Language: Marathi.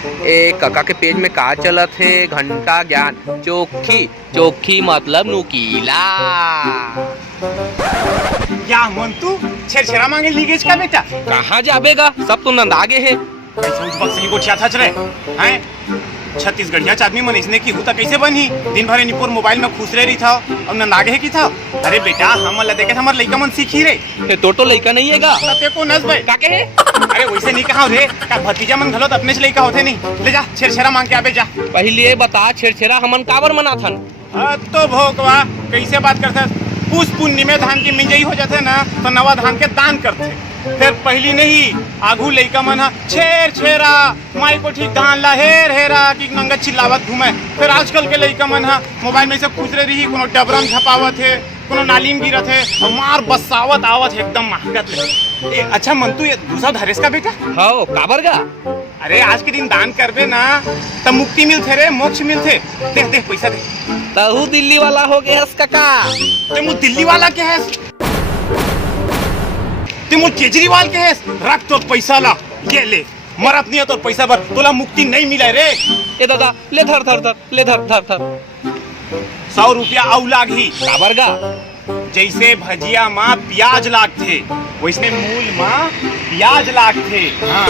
ए काका के पेज में का चलत है? घंटा ज्ञान चोखी चोखी मतलब नुकीला। क्या मन तू छेरछेरा मांगे लीगेज का बेटा? कहाँ जाबेगा, सब तो नंदागे है। सही गोठिया था चले हैं छत्तीसगढ़िया आदमी मन इसने की हुता कैसे बनी? दिन भर निपुर मोबाइल में खुश रही था और नंदागे है की था। अरे बेटा हम ला देखे हमारे लइका मन सीखी रे। तो लइका नहीं है गा तते को नस भाई काके है? अरे वैसे नहीं कहा रे का भतीजा मन घलो अपने से लइका होते नहीं। ले जा छेरछेरा मांग के आबे जा। पहले बता छेरछेरा हमन काबर मनाथन? तो भोकवा कैसे बात करते? पुष पुण्य में धान की मिंजई हो जाते ना तो नवा धान के दान करते। फिर पहली नहीं आगू लइका मन छेर छेरा माई को ठीक धान ला हेर हेरा कि नंगा चिल्लावत घूमे। फिर आजकल के लइका मन मोबाइल में से खुसरे रही, कोनो डबरम झपावत है, कोनो नालीम गिरत है और मार बसावत आवत है एकदम महकत ले। अच्छा मन तू ये दूसरा धरेस का बेटा? हाँ काबर गा? अरे आज के दिन दान करबे ना तब मुक्ति मिलते रे, मोक्ष मिलते। देख देख पैसा दे। तहु दिल्ली वाला हो गया काका। तुम दिल्ली वाला के है? तुम केजरीवाल के है? रख तो पैसा ला, ये ले मरत नहीं है तो पैसा भर, तोला मुक्ति नहीं मिला रे। ए दादा ले धर धर धर ले धर धर धर 100 रुपया आउ लाग ही। काबर गा? जैसे भजिया माँ प्याज लागथे वैसे मूल माँ प्याज लागथे। हाँ